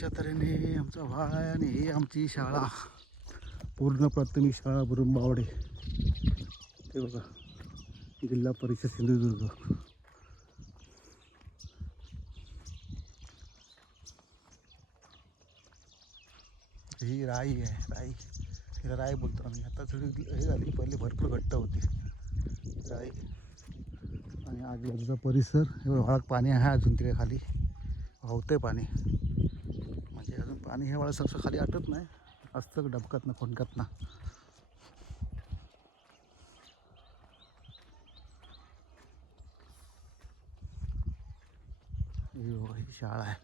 अशा तऱ्हेने आमचा व्हाळ आणि ही आमची शाळा. पूर्ण प्राथमिक शाळा भरून बावडे. ते बघा जिल्हा परिषद सिंधुदुर्ग. ही राई आहे राई. हिला राई बोलतो आम्ही. आता थोडी हे झाली पहिले भरपूर घट्ट होती. राई. आणि आजूबाजूचा परिसर एवढं वाळात पाणी आहे अजून तिकडे खाली वाहतंय पाणी. आणि पाणी हे वाळा असं खाली आटत नाही. असतं डबकात ना खोंडकात ना ही शाळा आहे.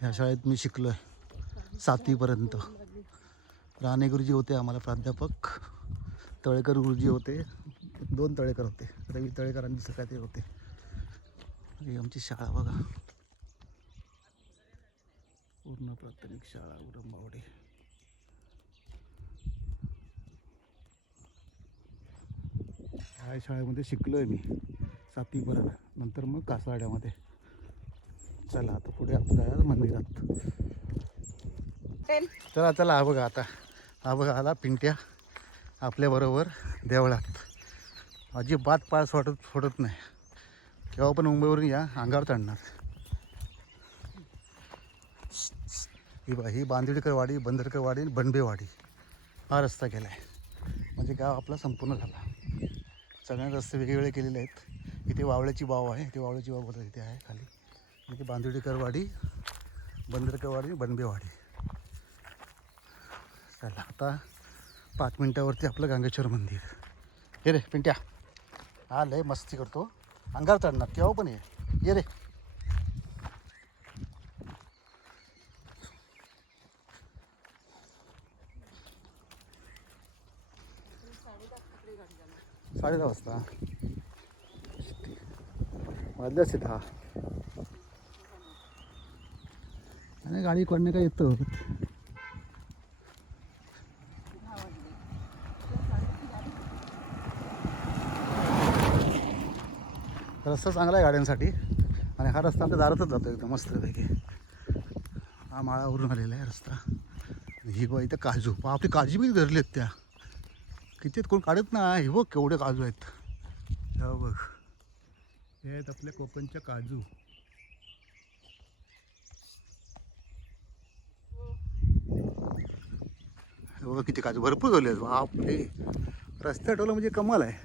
ह्या शाळेत मी शिकलो आहे सातवीपर्यंत. राणे गुरुजी होते आम्हाला प्राध्यापक. तळेकर गुरुजी होते. दोन तळेकर होते. रवी तळेकरांची सगळ्यात ते होते. ही आमची शाळा बघा. पूर्ण प्राथमिक शाळा उडंबावडे ह्या शाळेमध्ये शिकलो आहे मी. सातवीपर्यंत. नंतर मग कासारड्यामध्ये चला आता पुढे आपण जाऊया मंदिरात. चला. चला हा बघा आता. हा बघा आला पिंट्या. आपल्याबरोबर देवळात. अजिबात पाय सोडत सोडत नाही. केव्हा पण मुंबईवरून या अंगावर चढणार. ही बा ही बांदिडकरवाडी बंदरकरवाडी आणि बंडबेवाडी हा रस्ता केला आहे म्हणजे गाव आपला संपूर्ण झाला. सगळ्या रस्ते वेगवेगळे केलेले आहेत. इथे वावळ्याची बाव आहे इथे वावळ्याची बाव बोलतात इथे आहे खाली. म्हणजे बांदिडकरवाडी बंदरकरवाडी बंदरकर वाडी चला आता पाच मिनटावरती आपलं गांगेश्वर मंदिर. ये रे पिंट्या. हा लय मस्ती करतो. अंगार चढणार केव्हा पण ये. ये रे. साडे दहा वाजता. वाजले असते दहा. आणि गाडी कोणने काय येतं रस्ता चांगला आहे गाड्यांसाठी. आणि हा रस्ता आमच्या दारातच जातो एकदम मस्तपैकी. हा माळावरून आलेला आहे रस्ता. ही बघ इथं काजू. पहा आपली काजू बी धरली आहेत त्या. किती कोण काढत ना हे बघ केवढे काजू आहेत. बघ. हे आहेत आपल्या कोकणच्या काजू. हे बघा किती काजू. भरपूर झाले आहेत. बापरे. रस्ते ठेवलं म्हणजे कमाल आहे.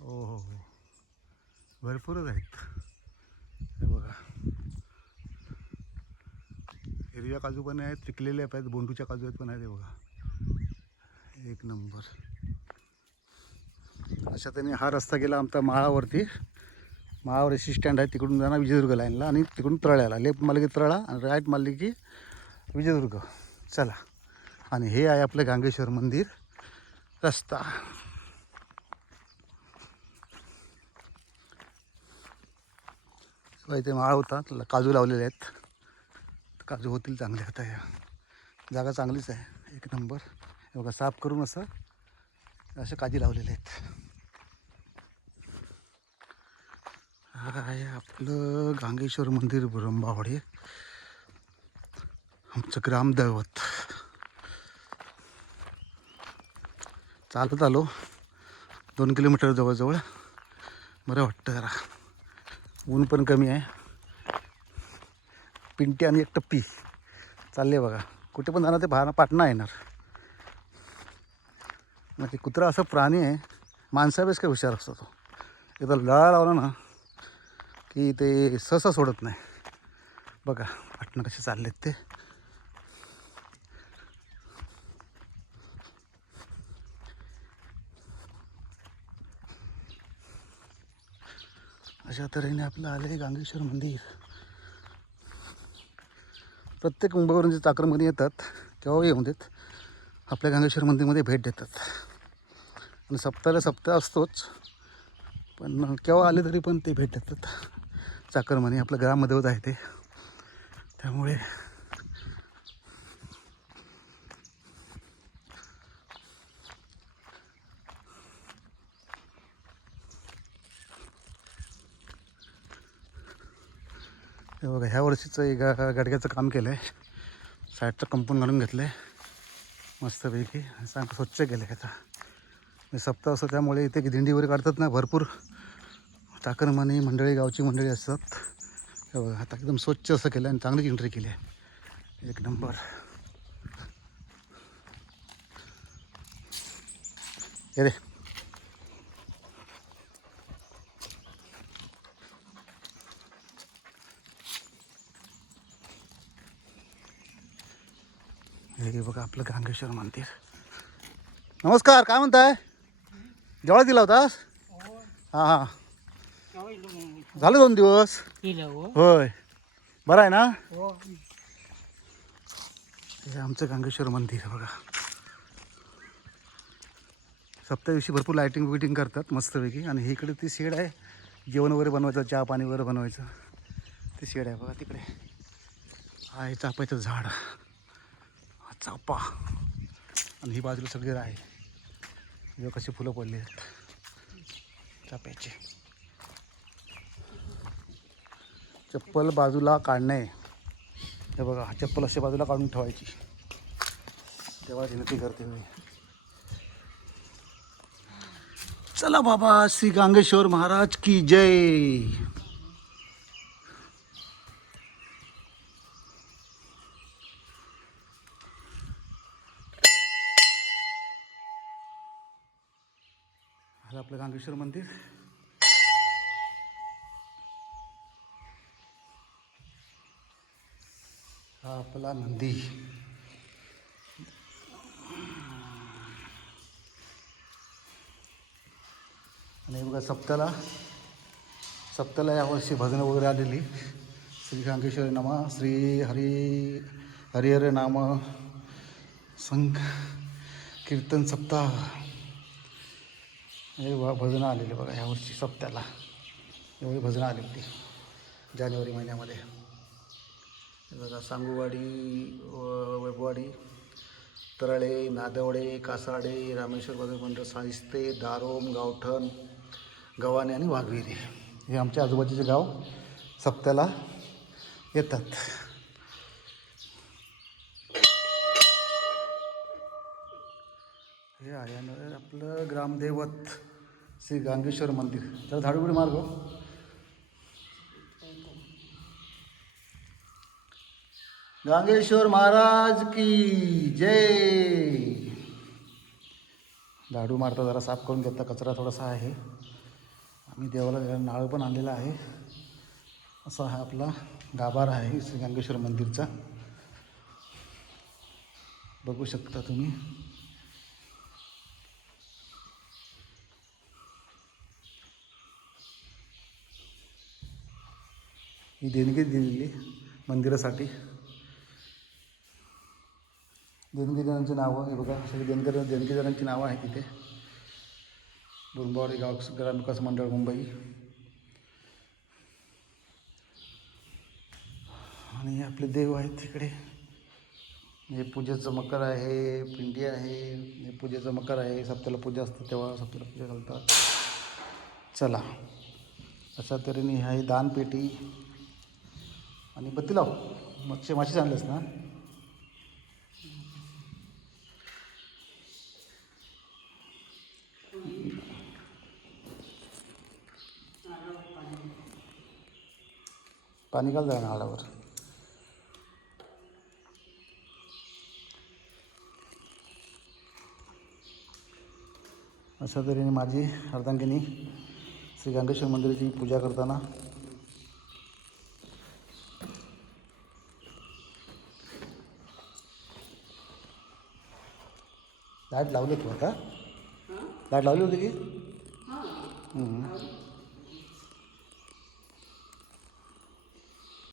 ओ हो हो. भरपूरच आहेत हे बघा हिरव्या काजू पण आहेत पिकलेले आहेत बोंडूच्या काजू आहेत पण आहेत बघा. एक नंबर. अशा त्याने हा रस्ता गेला आमचा माळावरती. माळावर एस स्टँड आहे तिकडून जाणार विजयदुर्ग लाईनला आणि तिकडून तळ्याला. लेफ्ट मारली की तळा आणि राईट मारले की विजयदुर्ग. चला. आणि हे आहे आपलं गांगेश्वर मंदिर रस्ता. इथे माळ होता काजू लावलेले आहेत. काजू होतील चांगले आता या. जागा चांगलीच आहे. एक नंबर. बघा साफ करून असं असे काजी लावलेले आहेत. हा आहे आपलं गांगेश्वर मंदिर ब्रह्मावाडी. आमचं ग्रामदैवत चालत आलो. दोन किलोमीटर जवळजवळ. बरं वाटतं जरा. ऊन पण कमी आहे. पिंटी आणि एक टप्पी. चालले बघा. कुठे पण जाणार ते भाना पाटणा येणार. मग ते कुत्रा असं प्राणी आहे. माणसावेळेस काय हुशार असतो तो. एकदा लळा लावला ना की ते सहसा सोडत नाही. बघा पाटणं कसे चाललेत ते. अशा तऱ्हेने आपलं आलं आहे गांगेश्वर मंदिर. प्रत्येक मुंबईवरून जे चाकरमध्ये येतात तेव्हा येऊन देत. आपल्या गंगेश्वर मंदिरमध्ये भेट देतात. आणि सप्ताहाला सप्ताह असतोच पण केव्हा आले तरी पण ते भेट देतात. चाकरमणी आपलं ग्रामदैवत आहे ते. त्यामुळे बघा ह्या वर्षीचं एक गा- गाडग्याचं काम केलं आहे साईडचं कंपाऊंड घालून घेतलं आहे मस्तपैकी. चांगलं स्वच्छ केलं आहे आता सप्ताह असतो त्यामुळे इथे दिंडी वगैरे काढतात ना भरपूर. चाकरमानी मंडळी गावची मंडळी असतात. हे बघा आता एकदम स्वच्छ असं केलं आणि चांगली एंट्री केली आहे. एक नंबर. ये रे. हे बघा आपलं गांगेश्वर मंदिर. नमस्कार काय म्हणताय? जेवढा दिला होतास हां हां. झाले दोन दिवस? होय. बरं आहे ना? हे. आमचं गांगेश्वर मंदिर आहे बघा. दिवशी भरपूर लायटिंग बिटिंग करतात मस्तपैकी. आणि हे इकडे ती शेड आहे. जेवण वगैरे बनवायचं चहा पाणी वगैरे बनवायचं. ते शेड आहे बघा तिकडे. हा आहे चापायचं झाड. हा चापा. आणि ही बाजूला सगळी राय. हे कशी फुलं पडली आहेत. चाप्याची. चप्पल बाजूला काढणे हे बघा चप्पल अशी बाजूला काढून ठेवायची. तेव्हा विनंती करते मी. चला बाबा श्री गांगेश्वर महाराज की जय. आपलं गांगेश्वर मंदिर. हा आपला नंदी. आणि बघा सप्तला. सप्त्याला यावर्षी भजनं वगैरे आलेली. श्री गांगेश्वरी नामा श्री हरी हरिहर नाम संघ कीर्तन सप्ताह. हे वा भजनं आलेली बघा यावर्षी सप्त्याला. एवढी भजनं आली होती जानेवारी महिन्यामध्ये. बघा सांगूवाडी व- वैभवाडी तरळे नादवडे कासाडे रामेश्वर बदल मंडळ साहिस्ते दारोम गावठण गव्हाणे आणि वाघविरी हे आमच्या आजूबाजूचे गाव सप्त्याला येतात. हे आहे आणि आपलं ग्रामदैवत. श्री गांगेश्वर मंदिर. त्याला झाडूगुडी मार्ग. गांगेश्वर महाराज की जय. झाडू मारता जरा साफ करून घेता कचरा थोडासा आहे. आम्ही देवाला जरा नाळ पण आणलेला आहे. असा हा आपला गाभार आहे श्री गांगेश्वर मंदिरचा. बघू शकता तुम्ही. ही देणगी दिलेली मंदिरासाठी. देणगीदारांची नावं हे बघा सगळी देणगी देणगीदारांची नावं आहेत तिथे दुर्बावडी गाव ग्रामविकास मंडळ मुंबई. आणि आपले देव आहेत तिकडे. हे पूजेचं मकर आहे पिंडी आहे हे पूजेचं मकर आहे. सप्त्याला पूजा असते तेव्हा सप्त्याला पूजा घालतात. चला अशा तऱ्हेने ह्या ही दानपेटी आणि बत्ती लाव. मच्छी माशीच आणलंस ना. पाणी घाल जाणार आडावर अशा तऱ्हेने माझी अर्धांगिनी श्री गंगेश्वर मंदिराची पूजा करताना लाइट लावली तू आता लाइट लावली होती की.